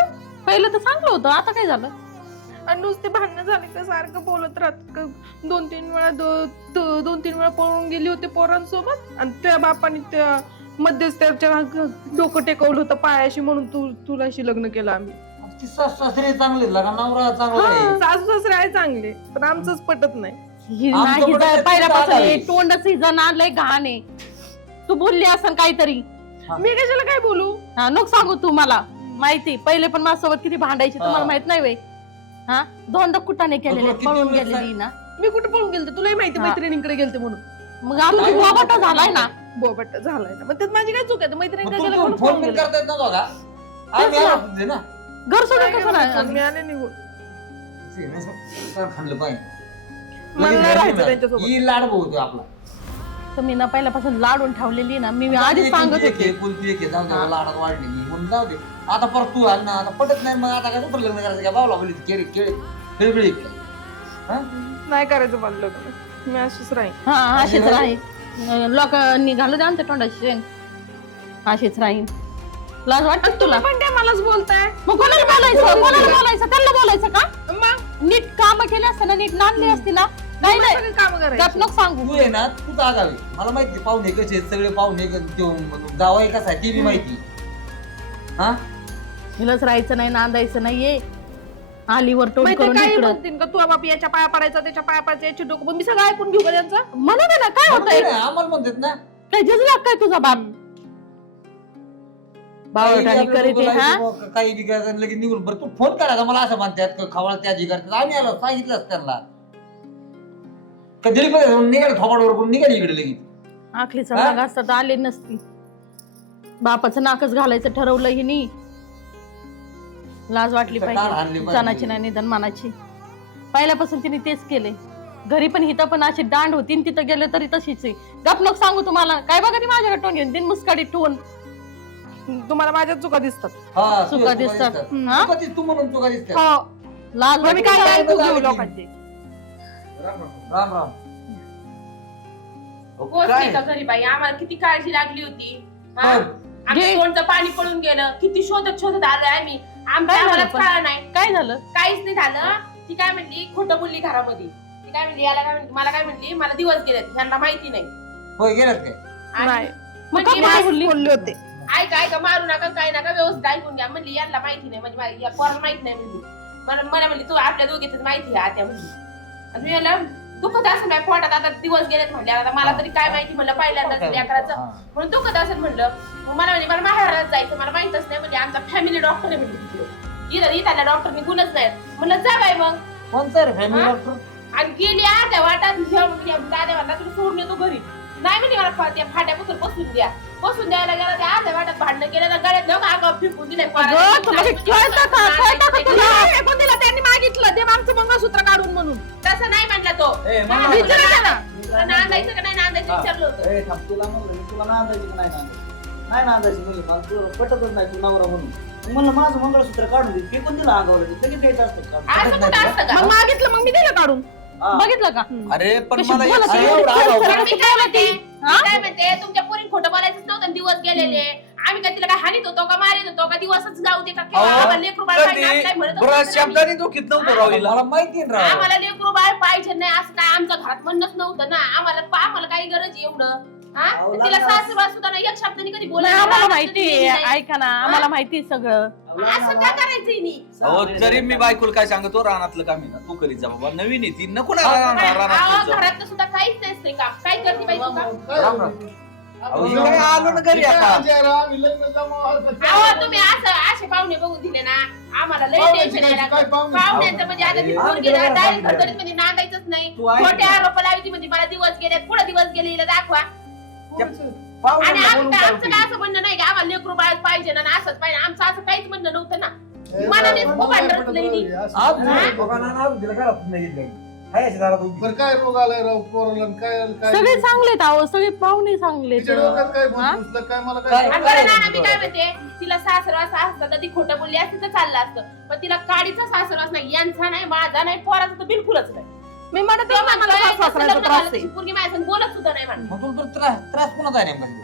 Speaker 7: पहिलं तर चांगलं होतं, आता काय झालं?
Speaker 6: आणि नुसते भांडणं झाले का सारखं बोलत राहत का दोन तीन वेळा दो- दो- दोन तीन वेळा पळून गेली होती पोरांसोबत आणि त्या बापाने त्या मध्येच त्याच्या डोकं टेकवलं होतं पायाशी म्हणून तू तुलाशी लग्न केलं आम्ही.
Speaker 8: ती सासू सासरे चांगले लगा नवरा चांगला आहे.
Speaker 6: सासू सासरे आहे चांगले पण आमचंच पटत नाही.
Speaker 7: ही
Speaker 8: आमचं
Speaker 7: नाही
Speaker 8: पण
Speaker 7: जा-
Speaker 8: तेच
Speaker 7: पहिल्यापासून
Speaker 8: आहे.
Speaker 7: हे तोंडच हिजन आणलंय घाण आहे. तू बोलली असं काहीतरी.
Speaker 6: मी कशाला काय बोलू?
Speaker 7: हा नको सांगू तू मला, माहिती पहिले पण माझ्यासोबत किती भांडायची तुम्हाला
Speaker 8: हा.
Speaker 7: माहित नाही वे. हा दोनदा कुठाने केलेले,
Speaker 8: तुला किती
Speaker 7: पळून
Speaker 8: वेळेस
Speaker 7: गेलेली ना.
Speaker 6: मी कुठे पळून गेलते तुलाही माहिती
Speaker 7: हा.
Speaker 6: मैत्रिणींकडे गेलते म्हणून.
Speaker 7: मग आता तू वावटा झालाय ना.
Speaker 6: बोबट झालाय ना मग त्यात माझी काय चूक आहे?
Speaker 8: मग
Speaker 6: मैत्रिणीकडे
Speaker 8: तू-
Speaker 6: गेले
Speaker 8: तू
Speaker 6: म्हणून
Speaker 8: फोन
Speaker 6: पळून
Speaker 8: बिन
Speaker 6: गेले.
Speaker 8: करता येत नव्हता का? आम्ही
Speaker 7: तेच ना.
Speaker 8: आलो होते ना.
Speaker 7: घर सोडून
Speaker 6: काय
Speaker 7: कसं
Speaker 6: करायचं?
Speaker 7: नाही?
Speaker 6: मी आले निघून.
Speaker 8: काय खाल्लं पाहिजे
Speaker 6: मला नाही राहायचं त्यांच्यासोबत.
Speaker 8: ही लाड होतो आपला.
Speaker 7: तर मी ना पहिल्यापासून लाडून ठेवलेली ना, मी आधीच सांगत
Speaker 8: एकुलती एक
Speaker 7: होते.
Speaker 8: आहे, एकुलती एक आहे, जाऊ दे लाडात वाढली म्हणून जाऊ दे. आता परत तू आल ना, आता पटत नाही मग आता काय दुसरं लग्न करायचं काय? बावला बोलली केळी केळी खेळबिळी हा
Speaker 6: नाही करायचं मला लग्न. मी अशीच राहीन.
Speaker 7: हा अशीच राहील. लोक निघालं द्या आमच्या तोंडाची शेण. अशीच राहील. लाज वाटत तुला?
Speaker 6: पण काय मलाच बोलताय?
Speaker 7: मग कोणाला बोलायचं? कोणाला बोलायचं? त्यांना बोलायचं का?
Speaker 6: मग
Speaker 7: नीट काम केली असते ना, नीट नांदली असती ना. काही नाही
Speaker 6: सगळे काम
Speaker 7: गप
Speaker 6: करायचं.
Speaker 7: नको सांगू.
Speaker 8: तू आहे ना, तू जागावी. मला माहिती पाहुणे कसे आहेत, सगळे पाहुणे जावाई कसा आहे ते बी माहिती. हा
Speaker 7: हिलाच राहायचं नाही, नांदायचं नाहीये. आलीवर तोड
Speaker 6: माहिती
Speaker 7: करून
Speaker 6: काय
Speaker 7: इकडं
Speaker 6: म्हणतील का तू बाप याच्या पाया पडायचा त्याच्या पाया पडायचं याचे डोकं पण मी सगळं ऐकून घेऊ का त्यांचं?
Speaker 7: म्हणू दे ना, काय होतंय?
Speaker 8: नाही, आम्हाला म्हणतात ना
Speaker 7: काय झिजला काय तुझा बाप? बावटाने करीत आहे, हा?
Speaker 8: काही काही बी करायचं लगेच निघून बरं तू फोन करायचा मला असं म्हणतात खवळ त्याची करतात. आम्ही आलो सांगितलंच त्यांना कधी निघाले थोपाडवर करून निघाली इकडे लगेच.
Speaker 7: आखलीचा
Speaker 8: हा?
Speaker 7: भाग असता तर आले नसती. बापाचं नाकच घालायचं ठरवलं हिनी. लाज वाटली
Speaker 8: कान हाणली
Speaker 7: पाहिजे,
Speaker 8: पाहिजे.
Speaker 7: जानाची नाही निधन मानाची. पहिल्यापासून तिने तेच केले. घरी पण हिथं पण अशी दांड होती आणि तिथं गेले तरी तशीच आहे. गप नको सांगू तुम्हाला. काय बघा ती माझ्याकडे टोन घेऊन तीन मुस्काडी ठेवून.
Speaker 6: तुम्हाला माझ्या चुका दिसतात.
Speaker 8: हा, तू-
Speaker 7: चुका
Speaker 8: तू
Speaker 7: दिसतात.
Speaker 8: दिसतात.
Speaker 7: हा?
Speaker 8: तू कधी- तू म्हणून तुका दिसतात.
Speaker 6: हो
Speaker 7: लाज
Speaker 6: मग मी
Speaker 7: वाटली
Speaker 6: काय
Speaker 7: का?
Speaker 6: ऐकू घेऊ
Speaker 8: झाली.
Speaker 6: लोकांचे?
Speaker 8: राम राम
Speaker 2: पोचली का घरी बाई? आम्हाला किती काळजी लागली होती. हा?
Speaker 8: होय.
Speaker 2: आमच्या
Speaker 7: घे.
Speaker 2: तोंडचं पाणी पळून गेलं. किती शोधत शोधत आलोय आम्ही. आमच्या
Speaker 7: काय झालं
Speaker 2: आम्हालाच
Speaker 7: पण?
Speaker 2: कळलं नाही.
Speaker 7: काय झालं?
Speaker 2: काहीच नाही झालं. ती काय म्हणली खोटं बोलली घरामध्ये. ती काय म्हणली याला काय म्हणली मला काय म्हणली मला दिवस गेलेत ह्यांना माहिती नाही.
Speaker 8: होय गेलात काय?
Speaker 2: आणि
Speaker 6: नाही
Speaker 7: मग
Speaker 2: म्हणली,
Speaker 7: काय
Speaker 2: "मा-
Speaker 7: बोलली?
Speaker 6: बोलले होते.
Speaker 2: ऐका ऐका मारू नका काय नका व्यवस्थित ऐकून घ्या. म्हणली यांना माहिती नाही म्हणजे मा- या पोराला माहित नाही म्हणली. मला मला म्हणली तू आपल्या दोघीच माहिती आहे आत्या म्हणली. आणि मी म्हणलं दुखत असेल माझ्या पोटात आता दिवस गेलेत म्हणले आता मला तरी काय माहिती म्हणलं पहिल्यांदाच लेकराचं
Speaker 8: हा.
Speaker 2: म्हणून दुखत असेल म्हणलं. मग मला म्हणजे मला माहेरात जायचं मला माहितच नाही म्हणजे आमचा फॅमिली डॉक्टर आहे म्हणली तिथे. इथं इथल्या डॉक्टरनी गुणच नाही म्हणलं जा बाई मग.
Speaker 8: कोणता रे फॅमिली
Speaker 2: हा?
Speaker 8: डॉक्टर?
Speaker 2: आणि गेली अर्ध्या वाटात दाद्या म्हणला तुला सोडून येतो घरी. नाही म्हणजे मला फा- त्या फाट्यापासून बसून द्या. बसून द्यायला गेला त्या अर्ध्या वाटात भांडणं केलं तर गळ्यात जाऊ का फिरकून दिले
Speaker 7: अगं, तुला हे कळतं का? कळतं का तुला?
Speaker 6: हे कोण दिला? त्यांनी मागितलं ते आमचं मंगळसूत्र काढून म्हणून.
Speaker 2: तसं नाही म्हणला तो.
Speaker 4: ए,
Speaker 2: मला
Speaker 4: मामा,
Speaker 2: विचारायचं ना.
Speaker 3: मी
Speaker 2: तुला
Speaker 3: काय
Speaker 2: नांदायचं का नाही नांदायचं
Speaker 3: हा.
Speaker 2: विचारलं होतं.
Speaker 3: ए, थांब, तुला म्हणलं मी तुला नांदायची का नाही नांदायची? नाही नांदायची म्हणजे मला तुला पटतच नाही तू नवरा म्हणून. मग म्हणलं माझं मंगळसूत्र काढून दे. फेकून दिलं अंगावर लगेच द्यायचं असतं काढून.
Speaker 2: असं कुठं असतं का?
Speaker 6: मग मागितलं मग मी दिलं काढून.
Speaker 3: हा.
Speaker 7: बघितलं का?
Speaker 4: अरे पण
Speaker 7: कशी
Speaker 4: मला एक
Speaker 7: बोलत
Speaker 4: सांग.
Speaker 7: आहे?
Speaker 3: एवढा आगाऊ.
Speaker 2: पण मी काय म्हणते
Speaker 7: हा?
Speaker 2: मी काय म्हणते तुमच्या पोरी खोटं बोलायचंच नव्हतं दिवस गेलेले. आम्ही काय तिला काय हानीत होतो का मारित होतो का दिवसच जाऊ दे का किंवा
Speaker 4: अहो,
Speaker 2: आम्हाला लेकरू बाळ पाहिजे असं काय म्हणत
Speaker 4: कधी
Speaker 2: होतो
Speaker 4: बऱ्याच
Speaker 2: का तुम्ही?
Speaker 4: शब्दांनी दुखीत नव्हतं राव हिला.
Speaker 8: मला माहिती आहे राव.
Speaker 2: आम्हाला लेकरू बाळ पाहिजे नाही असं काय आमच्या घरात म्हणणंच नव्हतं ना. आम्हाला आम्हाला काही गरज आहे एवढं. हा
Speaker 3: अहो,
Speaker 2: तिला
Speaker 3: लग्न-
Speaker 2: सासरवास सुद्धा नाही एक शब्दाने कधी
Speaker 7: नाही,
Speaker 2: बोलायला
Speaker 7: आम्हाला
Speaker 2: नाही,
Speaker 7: माहिती
Speaker 2: कधी
Speaker 7: आहे.
Speaker 2: नाही.
Speaker 7: ऐका ना, आम्हाला माहिती आहे सगळं.
Speaker 2: असं का करायचंय नी?
Speaker 4: अहो जरी मी बायकोला काय सांगतो रानातलं काम आहे ना तू करीत जा बाबा नवीन आहे ती नको ना रानात
Speaker 2: अहो,
Speaker 4: रानात जाऊ.
Speaker 2: घरातलं सुद्धा काहीच नसते का काय करते बाई तू का?
Speaker 5: काय
Speaker 8: राम राम.
Speaker 4: अहो, हे काय आलो ना घरी आता.
Speaker 5: आम्ही लग्न जमावं.
Speaker 2: अहो तुम्ही असं असे पाहुणे बघून दिले ना आम्हाला लय
Speaker 5: पाहुण्याची
Speaker 2: टेन्शन
Speaker 5: काय-
Speaker 2: यायला
Speaker 5: काय
Speaker 2: लागलं.
Speaker 5: पाहुणे?
Speaker 2: पाहुण्यांचं म्हणजे आता ती
Speaker 8: अहो,
Speaker 2: पोरगी
Speaker 8: आम्ही
Speaker 2: ना
Speaker 8: गेलो
Speaker 2: डायरेक्ट
Speaker 8: ना,
Speaker 2: खरखरीत म्हणजे नांदायचंच नाही.
Speaker 4: तू ऐक
Speaker 2: खोटे
Speaker 4: ना.
Speaker 2: आरोप लावायची म्हणजे मला दिवस गेले पुढे दिवस गेले हिला दाखवा.
Speaker 8: पाहुणे
Speaker 2: आणि
Speaker 8: बोलून
Speaker 2: आम्ही
Speaker 8: काय
Speaker 2: आमचं काय असं म्हणणं नाही की आम्हाला लेकरू बाळ पाहिजे ना आणि असंच पाहिजे आमचं असं काहीच म्हणणं नव्हतं ना. मला नाही खूप भांडण नाही.
Speaker 8: आज
Speaker 2: हा?
Speaker 8: बघा ना, आज दिलं घरात नाही घेतलं. हाय अशी दारात उभी.
Speaker 5: बरं काय रोग आलाय राव पोराला आणि काय काय
Speaker 7: सगळे चांगलेत अहो, सगळे पाहुणे चांगले.
Speaker 5: तिच्या डोक्यात काय
Speaker 7: हा?
Speaker 5: भूत घुसलं, काय मला
Speaker 8: काय?
Speaker 5: काय
Speaker 2: आणि बरं ना मी काय म्हणते तिला सासरवास असता तर ती खोटं बोलली असती तर चाललं असतं पण तिला काडीचा सासरवास नाही यांचा नाही माझा नाही पोराचा तर बिलकुलच नाही.
Speaker 6: मी म्हणत
Speaker 2: तो
Speaker 6: होते, मला
Speaker 2: म्हणतोय,
Speaker 6: सासू
Speaker 2: कसं
Speaker 6: सासऱ्याचा
Speaker 2: लग्न
Speaker 6: त्रास
Speaker 2: झालं,
Speaker 6: आहे.
Speaker 2: ती पोरगी माझ्या संग बोलत सुद्धा नाही म्हणलं.
Speaker 8: मग तुला तर त्रास त्रास कोणाचा आहे नेमका?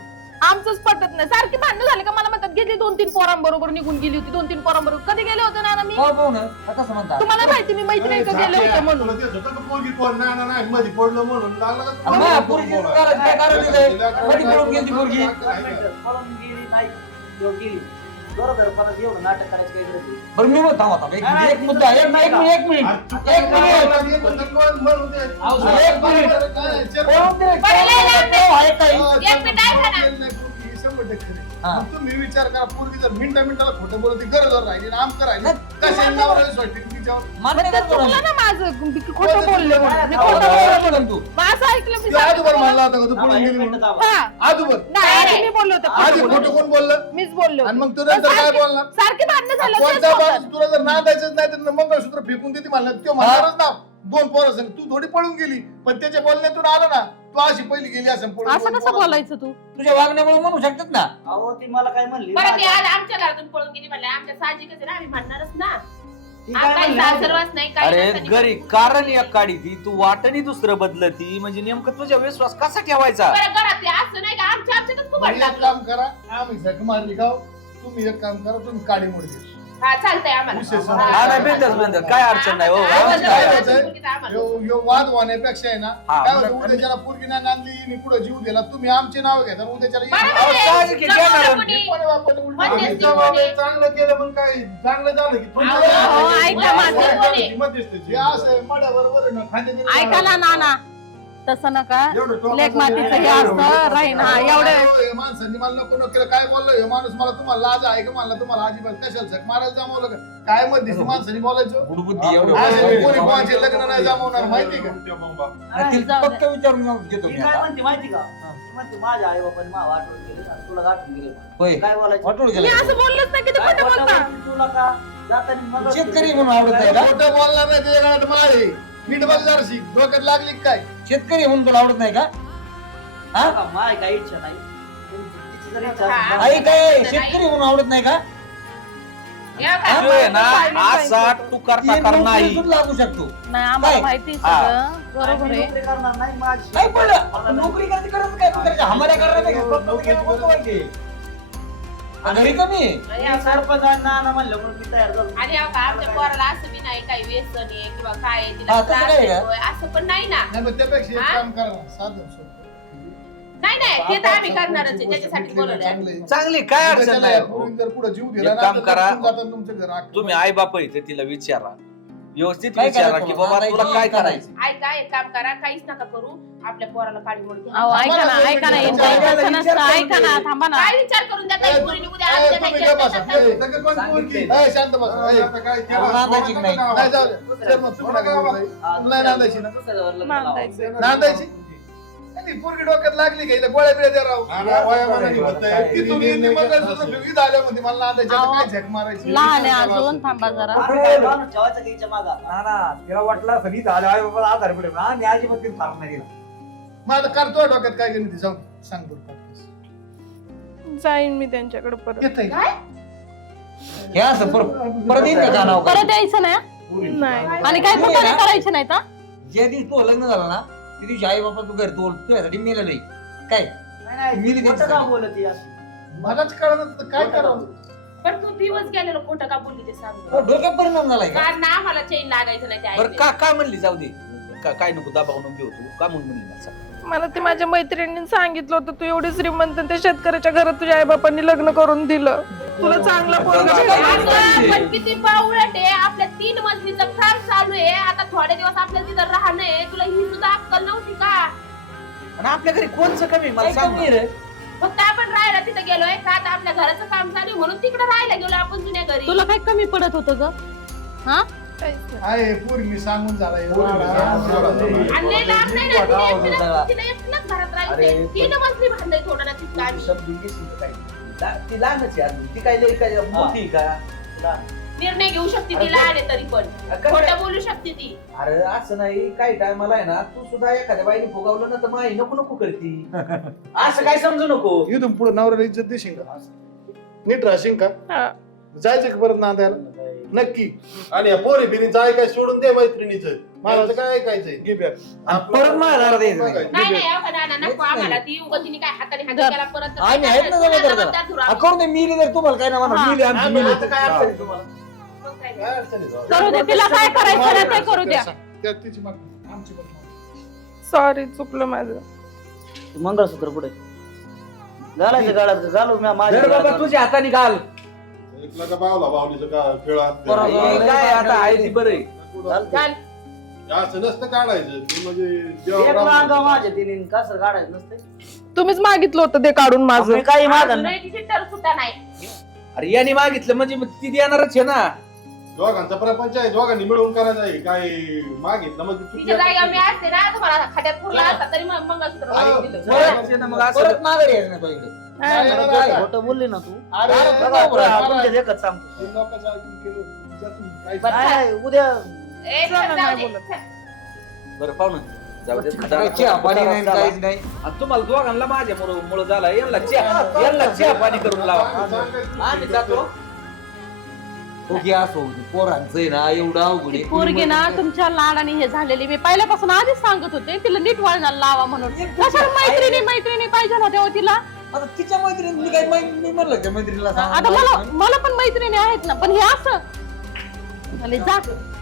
Speaker 6: आमचंच पटत नाही. सारखी भांडणं झाले का मला म्हणतात गेली दोन तीन पोरांबरोबर निघून गेली होती, दोन तीन पोरांबरोबर. कधी गेले होते ना मी?
Speaker 8: हो पाहू ना कसं म्हणता
Speaker 6: तुम्हाला माहिती मी मैत्रिणी गेले होते म्हणून.
Speaker 5: तुला तेच होतं का पोरगी कोण नाही ना नाही मध्ये पडलं म्हणून लागलं का
Speaker 8: अरे
Speaker 5: तुला?
Speaker 8: माझ्या पोरीची कारण काय कारण दिलंय मध्ये पळून गेली ती पोरगी
Speaker 3: पळून गेली नाही किंवा गेली बरोबर पण एवढं नाटक करायचं काही गरज नाही.
Speaker 8: बरं मी मग थांबा थांबा. एक एक मुद्दा एक मिनिट एक मिनिट एक मिनिट एक मिनिट
Speaker 5: म्हणून ते-
Speaker 8: एक मिनिट.
Speaker 5: काय, चल.
Speaker 8: पळून गेली. हो, आहे ताई.
Speaker 6: एक मिनिट ऐका ना.
Speaker 5: नाही, पोरगी ही शंभर टक्के नाही.
Speaker 8: हा.
Speaker 5: मग तुम्ही विचार करा पोरगी जर मिनिटा मिनिटाला खोटं बोलत गरजवर राहिली ना आमचं राहिली कशा नावाला सोडली तिच्यावर
Speaker 8: मान्य
Speaker 6: मग ते
Speaker 8: करतो ना
Speaker 6: चुकलं
Speaker 8: मी.
Speaker 6: ना माझं मी खोटं बोलले म्हणून. मी
Speaker 8: हो,
Speaker 6: खोटं
Speaker 8: हो,
Speaker 6: बोलले
Speaker 8: हो,
Speaker 6: म्हणून.
Speaker 8: तू.
Speaker 6: मग असं ऐकलं मी
Speaker 5: तू आजूबर
Speaker 6: सांगितलं.
Speaker 5: म्हणला होता का तू
Speaker 3: थांबा,
Speaker 5: पळून
Speaker 3: एक
Speaker 5: गेली
Speaker 3: मिनिट
Speaker 5: म्हणून
Speaker 3: थांबा.
Speaker 6: हा.
Speaker 5: आजूबर
Speaker 6: नाही आधी मी बोलले होते, खोटं
Speaker 5: आधी
Speaker 6: बोलले
Speaker 5: खोटं
Speaker 6: होते.
Speaker 5: कोण बोललं
Speaker 6: मीच बोलले
Speaker 5: आणि
Speaker 6: होते.
Speaker 5: मग तू नंतर काय
Speaker 6: सारखी-
Speaker 5: बोलणार
Speaker 6: सारखी भांडणं झालं तेच
Speaker 5: कोणत्या
Speaker 6: होतं.
Speaker 5: बाजूस तुला जर नांदायचंच नाही तर मंगळसूत्र फेकून देते म्हणलं तो म्हणणारच ना दोन पोरं संग. तू थोडी पळून गेली पण त्याच्या बोलण्यातून आलं ना तू अशी पहिली गेली असं पळून
Speaker 7: असं कसं बोलायचं तू?
Speaker 8: तुझ्या वागण्यामुळे म्हणू शकतात ना.
Speaker 3: अहो ती मला काय म्हणली
Speaker 2: बरं ती आज आमच्या घरातून पळून गेली म्हणलं आमच्या साहजिकच आहे ना, आम्ही म्हणणारच ना.
Speaker 3: ती
Speaker 2: आम
Speaker 3: काय
Speaker 2: काही
Speaker 3: म्हणली?
Speaker 2: सासरवास नाही काही
Speaker 4: अरे
Speaker 2: नसताना
Speaker 4: घरी
Speaker 2: पण-
Speaker 4: कारण एक काढी ती तू वाटणी दुसरं बदलती म्हणजे नेमकं तुझ्या विश्वास कसा ठेवायचा?
Speaker 2: बरं घरातले असं नाही का आमच्या आमच्यातच खूप
Speaker 5: बरं,
Speaker 2: भांडण
Speaker 5: एक काम करा आम्ही झक मारली गाव तुम्ही एक काम करा तुम्ही काडी मोड घ्या
Speaker 2: हा चालतंय आम्हाला.
Speaker 5: विशेष
Speaker 2: हा,
Speaker 4: हा नाही बेंदच बेंदच काय अडचण नाही हो
Speaker 2: हा,
Speaker 5: आवाज
Speaker 2: आम्हाला
Speaker 5: काय
Speaker 2: जबरदस्ती
Speaker 5: होतंय?
Speaker 2: मुलगीचं आम्हाला.
Speaker 5: ह्यो- ह्यो वाद होण्यापेक्षा आहे ना
Speaker 4: हा,
Speaker 5: काय
Speaker 4: मग-
Speaker 5: होतं उद्याच्याला पोरगी नाही नांदली आणि पुढे जीव दिला तुम्ही आमचे नाव घेता उद्याच्याला
Speaker 2: बरोबर
Speaker 4: अहो,
Speaker 2: आहे.
Speaker 4: साहजिक आहे,
Speaker 2: जमवलं
Speaker 4: घेणार.
Speaker 2: कोणी?
Speaker 5: कोणी बापाने उलटं
Speaker 2: मध्यस्थी
Speaker 5: केलं?
Speaker 2: कोणी?
Speaker 5: चांगलं केलं पण काय चांगलं झालं की तुमचं
Speaker 2: अहो,
Speaker 5: झालं.
Speaker 6: अहो, ऐका माझं.
Speaker 5: वाईट झालं की मध्यस्थीची. हे असं आहे, मड्याबरोबर आहे ना, खांद्याने
Speaker 7: ऐका ना नाना, तसं नका.
Speaker 5: एवढं टोकाचं
Speaker 7: लेक मातीचं हे
Speaker 5: नाही.
Speaker 7: असतं राहीन हा एवढे.
Speaker 5: हे माणसांनी मला नको नको केलं काय बोललं हे माणूस मला तुम्हाला लाज आहे का मला तुम्हाला अजिबात कशाला झक मारायला जमवलं का काय मध्यस्थी माणसांनी बोलायचं
Speaker 8: गुडबुद्धी एवढं
Speaker 5: असं कोणी कोणाचे लग्न नाही जमवणार माहिती का
Speaker 8: आणि तिला
Speaker 7: जाऊ दे.
Speaker 8: पक्क विचारून घेतो
Speaker 3: ती
Speaker 8: मी
Speaker 3: काय
Speaker 8: आता.
Speaker 3: म्हणते माहिती का ती म्हणते माझ्या आई बाबांनी मला आठवण गेले आणि तुला आठवण गेले
Speaker 8: होय
Speaker 3: काय बोलायचं
Speaker 8: वाटोळ
Speaker 6: मी
Speaker 8: गेलं
Speaker 6: असं बोललंच नाही किती
Speaker 3: काय
Speaker 6: खोटं
Speaker 3: खोटं
Speaker 6: बोलता.
Speaker 3: बोलते तुला का जाताना मग
Speaker 8: शेतकरी म्हणून आवडत नाही का?
Speaker 5: खोटं बोलणार नाही त्याच्या गळ्यात माळ आहे नीट बघ जराशी डोक्यात लागली का काय
Speaker 8: शेतकरी म्हणून तुला आवडत नाही का? हा
Speaker 3: बघा, माय काही इच्छा नाही तुमची- तिची जर इच्छा
Speaker 2: हा.
Speaker 3: असेल
Speaker 8: आई
Speaker 3: तर-
Speaker 8: काय शेतकरी म्हणून आवडत नाही का?
Speaker 2: या का?
Speaker 4: तू आहे ना असा तू करता
Speaker 8: ती
Speaker 4: कर
Speaker 8: नोकरी
Speaker 4: नाही
Speaker 8: सुद्धा लागू शकतो.
Speaker 7: नाही आम्हाला
Speaker 8: काय?
Speaker 7: माहिती आहे
Speaker 4: हा.
Speaker 7: सगळं बरोबर
Speaker 3: मी
Speaker 7: आहे.
Speaker 3: नोकरी करणार नाही माझी
Speaker 8: नाही पण आपण नोकरी करायची गरज काय? नोकरीची हमाल्या करणार नाही का? स्वतःचं केलं कोणतं वाईट आहे? आणि घरी कमी आहे.
Speaker 2: आणि
Speaker 3: मी सरपंच आणि नाना म्हणलं म्हणून मी तयार झालो
Speaker 2: आणि अहो का आमच्या पोराला असं बी नाही काही व्यसन आहे किंवा काय आहे,
Speaker 8: हा,
Speaker 2: तिला
Speaker 8: तसं
Speaker 2: त्रास
Speaker 8: काय आहे का?
Speaker 2: देतोय, असं पण नाही ना.
Speaker 5: नाही पण त्यापेक्षा एक
Speaker 2: हा?
Speaker 5: काम करा ना, साधं सोपं.
Speaker 2: नाही नाही ते तर आम्ही करणारच आहे त्याच्यासाठी बोलवलं
Speaker 5: चांगलं आहे.
Speaker 4: चांगली काय अडचण
Speaker 5: त्याच्याला
Speaker 4: नाही
Speaker 5: पोरीने जर पुढे जीव दिला
Speaker 4: एक
Speaker 5: ना,
Speaker 4: काम
Speaker 5: तर
Speaker 4: करा.
Speaker 5: तुटून जातं तुमचं घर अख्खं.
Speaker 4: तुम्ही आई बाप इथे तिला विचारा व्यवस्थित
Speaker 8: काय
Speaker 4: विचारा
Speaker 8: करायचं
Speaker 4: की
Speaker 8: बाबा?
Speaker 4: बाबा
Speaker 8: नाही,
Speaker 4: तुला काय
Speaker 8: काय
Speaker 4: करायचं
Speaker 2: ऐका एक काम करा काहीच नका करू आपल्या पोराला काढी मोड घ्या.
Speaker 7: अहो ऐका ना ऐका ना
Speaker 5: विचार
Speaker 7: यांचं
Speaker 5: करा,
Speaker 7: तसं नसतं. ऐका ना थांबा ना.
Speaker 2: काय विचार करून देता
Speaker 5: ए,
Speaker 2: येईल पोरीने उद्या
Speaker 5: ए,
Speaker 2: आमच्या
Speaker 5: तुम्ही
Speaker 2: काही
Speaker 5: गप्प बसा.
Speaker 2: केलं
Speaker 5: ए,
Speaker 2: तर-
Speaker 5: सगळं कोण पोरगी?
Speaker 4: सांगितलंय.
Speaker 5: ए, शांत बसा. ए, आता काय केलं?
Speaker 8: नांदायची नाही.
Speaker 5: नाही, जाऊ दे. चल मग, तुम्ही नका बोलू बाई. तुला नाही नांदायची ना?
Speaker 6: नांदायचं.
Speaker 5: नांदायची? नाही, नाही, पोरगी डोक्यात लागली का हिला गोळ्या बिळ्या द्या राव. वयामानाने होतंय. ती तुम्ही ती मंगळसूत्र फिरवीत आल्यामध्ये मला नांदायची, आता काय झक मारायची?
Speaker 7: लहान आहे अजून थांबा जरा.
Speaker 3: आम्ही काय माणूस ठेवायचं का हिच्या मागा
Speaker 9: ना ना तिला वाटलं सगळी झालं आहे बाबा आधार पडेल ना मी अजिबात तिला सांगणार नाही तिला.
Speaker 5: मग आता करतो डोक्यात काय गेली ती जाऊ दे. सांग बरं काय.
Speaker 6: जाईन मी त्यांच्याकडे परत.
Speaker 5: येतंय.
Speaker 8: हे असं पर- परत येईल का कानावर?
Speaker 7: परत यायचं नाही
Speaker 9: पोरीची.
Speaker 6: नाही.
Speaker 7: आणि काय
Speaker 8: तू आहे
Speaker 7: कुठं
Speaker 8: ना?
Speaker 7: करायचं नाही का?
Speaker 8: ज्या दिवशी तो लग्न झालं ना त्या दिवशी आई बाबा तू घर तो तुझ्यासाठी मेलं नाही काय
Speaker 3: नाही नाही
Speaker 8: मिली
Speaker 3: ती खोटं
Speaker 8: त्यांच्यासाठी.
Speaker 3: का बोलत ही अशी?
Speaker 5: मलाच कळलं तर काय करावं
Speaker 2: पण तू दिवस गेलेलो खोटं का बोलली ते सांग
Speaker 8: तो डोक्यात परिणाम झालाय का?
Speaker 2: कारण ना आम्हाला चेन लागायचं नाही त्या
Speaker 4: बरं
Speaker 2: आईने.
Speaker 4: का काय म्हणली जाऊ दे का- काय नको दाबा नको घेऊ तू का म्हणून म्हणली मला सांग.
Speaker 6: मला ते माझ्या मैत्रिणीने सांगितलं होतं तू एवढी श्रीमंत आणि त्या शेतकऱ्याच्या घरात तुझ्या आई बापांनी लग्न करून दिलं तुला चांगला पोरगा भेटला.
Speaker 2: अगं, पण किती बावळट आहे आपल्या तीन मजलीचं काम चालू आहे आता थोडे दिवस आपल्याला तिथं राहणं आहे तुला ही सुद्धा अक्कल नव्हती का
Speaker 4: आणि आपल्या घरी कोणचं कमी मला
Speaker 8: काय
Speaker 4: सांग
Speaker 8: कमी
Speaker 4: ना.
Speaker 8: रे?
Speaker 2: फक्त आपण राहायला तिथं गेलोय का आता आपल्या घराचं काम चालू आहे म्हणून तिकडे राहायला गेलो आपण जुन्या घरी
Speaker 7: तुला काय कमी पडत होतं ग? हा
Speaker 6: काहीच नाही.
Speaker 5: आहे पोरगी सांगून झाला
Speaker 2: आणि लय लांब नाही ना, तिला एकटीलाच- तिला एकटीलाच घरात राहायचंय
Speaker 4: अरे,
Speaker 2: तीन मजली भांडय थोडं ना तिथं आम्ही.
Speaker 4: शब्द घेशील का काही? ला- ती लहानच आहे अजून ती काय लई काय मोठी आहे का
Speaker 2: निर्णय घेऊ शकते ती लहान आहे तरी पण
Speaker 4: अगं,
Speaker 2: खोटं बोलू शकते ती
Speaker 4: अरे असं नाही काही टायमाला आहे ना तू सुद्धा एखाद्या बाईने फुगावलं ना तर माही नको नको करती असं काय समजू नको
Speaker 5: इथून पुढे नवऱ्याला इज्जत देशील का नीट राहशील का
Speaker 6: हा.
Speaker 5: जायचं का परत नांदायला नक्की. आणि या पोरी बिरीचं ऐकाय सोडून दे मैत्रिणीचं. मला तर काय ऐकायचंय. घे बॅग.
Speaker 8: परत माझ्या दारात यायचं नाही.
Speaker 2: नाही नाही अहो, नाना, नको आम्हाला ती उगाच तिने काय हाताने हात केला परत तर
Speaker 8: आम्ही आहेत ना
Speaker 2: तुला
Speaker 8: जबाबदार
Speaker 2: जबाबदार
Speaker 8: त्याला.
Speaker 2: धरू
Speaker 8: आ,
Speaker 2: आम्ही.
Speaker 8: करू दे मिली तर तुम्हाला काय ना म्हणा मिली आमची मिली.
Speaker 3: आता काय अडचण आहे तुम्हाला?
Speaker 2: मग काय?
Speaker 5: काय अडचण आहे जाऊ.
Speaker 7: करू दे तिला काय करायचं ना ते करू द्या.
Speaker 5: त्यात तिची मागणी, आमची पण मागणी.
Speaker 1: सॉरी चुकलं माझं.
Speaker 3: मंगळसूत्र कुठे घालायचं गाळात घालू मी माझ्या
Speaker 4: धर बाबा
Speaker 3: गळ्यात.
Speaker 4: तुझ्या हाताने घाल.
Speaker 5: एकला का बावला बावलीचं का खेळात
Speaker 8: बरोबर.
Speaker 4: हे काय आता आहे ती बरं आहे.
Speaker 3: घालते.
Speaker 2: चाल.
Speaker 5: असं नसतं काढायचं ते म्हणजे
Speaker 3: एक
Speaker 5: देवावर
Speaker 3: अंगा माझ्या तिने कसं काढायचं नसतं.
Speaker 1: तुम्हीच मागितलं होतं ते काढून माझं.
Speaker 3: मी काही मागन
Speaker 2: अजूनही तिची तर सुद्धा नाही.
Speaker 4: अरे याने मागितलं म्हणजे मग ती देणारच आहे ना.
Speaker 5: दोघांचा प्रपंच आहे, दोघांनी मिळून करायचं आहे. काय मागितलं म्हणजे चुकी
Speaker 2: तिच्या जागा मी असते ना तुम्हाला खात्यात पुरला असता तरी मग मंगळसूत्र
Speaker 5: अहो,
Speaker 2: घालून दिलं.
Speaker 4: बरं आहे ना मग असं.
Speaker 8: परत माघारी यायचं नाही तो इकडे.
Speaker 5: नाही, नाही, नाही, नाही.
Speaker 3: खोटं बोलली ना तू
Speaker 5: अरे,
Speaker 3: बघा,
Speaker 5: बघा,
Speaker 3: बघा,
Speaker 5: बघा.
Speaker 3: तुमच्या देखत सांगतो.
Speaker 5: तीन लोकांचं ऐकून केलं. तिच्यातून काही-
Speaker 2: बरं,
Speaker 3: नाही, नाही, उद्या
Speaker 2: ए,
Speaker 1: चला,
Speaker 2: जाऊ
Speaker 1: नाही
Speaker 2: दे.
Speaker 1: बोलत.
Speaker 2: चल.
Speaker 4: बरं पाहुणं जाऊ दे.
Speaker 8: काय चहा पाणी नाही काहीच नाही.
Speaker 4: आणि तुम्हाला दोघांना माझ्या मुळे मुळे झाला यांना चहा यांना चहा पाणी करून लावा. आम्ही जातो.
Speaker 8: तो की असो पोरांचं आहे ना एवढं अवघड आहे.
Speaker 7: पोरगी ना तुमच्या लाडाने हे झालेली मी पहिल्यापासून आधीच सांगत होते तिला नीट वळणाला लावा म्हणून. कशाला मैत्रिणी मैत्रिणी पाहिजे ना तेव्हा तिला.
Speaker 8: आता तिच्या मैत्रिणी मी काय मै- मी म्हणलं त्या मैत्रिणीला सांग.
Speaker 7: आता मला मला पण मैत्रिणी आहेत ना पण हे असं झाले जा